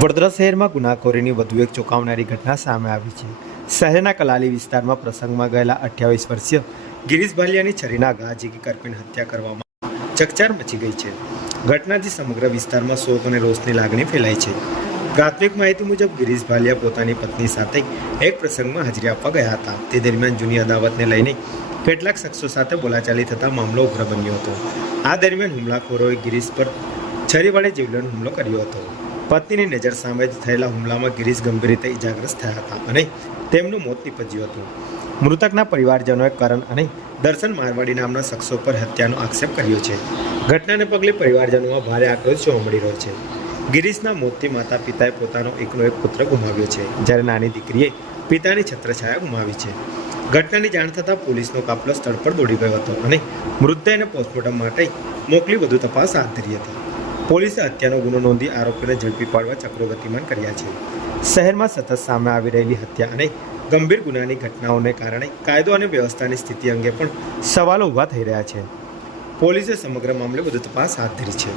વડોદરા શહેરમાં ગુનાખોરીની વધુ એક ચોંકાવનારી ઘટના સામે આવી છે। શહેરના કલાલી વિસ્તારમાં પ્રસંગમાં ગયેલા 28 વર્ષીય ગિરીશ ભાલિયાની છરીના ઘા ઝીકી કરપીને હત્યા કરવામાં ચકચાર મચી ગઈ છે। ઘટનાથી સમગ્ર વિસ્તારમાં શોક અને રોષની લાગણી ફેલાઈ છે। પ્રાથમિક માહિતી મુજબ ગિરીશ ભાલિયા પોતાની પત્ની સાથે એક પ્રસંગમાં હાજરી આપવા ગયા હતા। તે દરમિયાન જૂની અદાવતને લઈને કેટલાક શખ્સો સાથે બોલાચાલી થતાં મામલો ઉગ્ર બન્યો હતો। આ દરમિયાન હુમલાખોરોએ ગિરીશ પર છરી વડે જીવલેણ હુમલો કર્યો હતો। પત્નીની નજર સામે જ થયેલા હુમલામાં ગિરીશ ગંભીર રીતે ઇજાગ્રસ્ત થયા હતા અને તેમનું મોત નીપજ્યું હતું। મૃતકના પરિવારજનોએ કરણ અને દર્શન મારવાડી નામના શખ્સો પર હત્યાનો આક્ષેપ કર્યો છે। ઘટનાને પગલે પરિવારજનોમાં ભારે આક્રોશ જોવા મળી રહ્યો છે। ગિરીશના મોતથી માતા પિતાએ પોતાનો એકનો એક પુત્ર ગુમાવ્યો છે, જ્યારે નાની દીકરીએ પિતાની છત્રછાયા ગુમાવી છે। ઘટનાની જાણ થતાં પોલીસનો કાફલો સ્થળ પર દોડી ગયો હતો અને મૃતદેહને પોસ્ટમોર્ટમ માટે મોકલી વધુ તપાસ હાથ ધરી હતી। પોલીસે હત્યાનો ગુનો નોંધી આરોપીને ઝડપી પાડવા ચક્રો ગતિમાન કર્યા છે। શહેરમાં સતત સામે આવી રહેલી હત્યા અને ગંભીર ગુનાની ઘટનાઓને કારણે કાયદો અને વ્યવસ્થાની સ્થિતિ અંગે પણ સવાલો ઊભા થઈ રહ્યા છે। પોલીસે સમગ્ર મામલે વધુ તપાસ હાથ ધરી છે।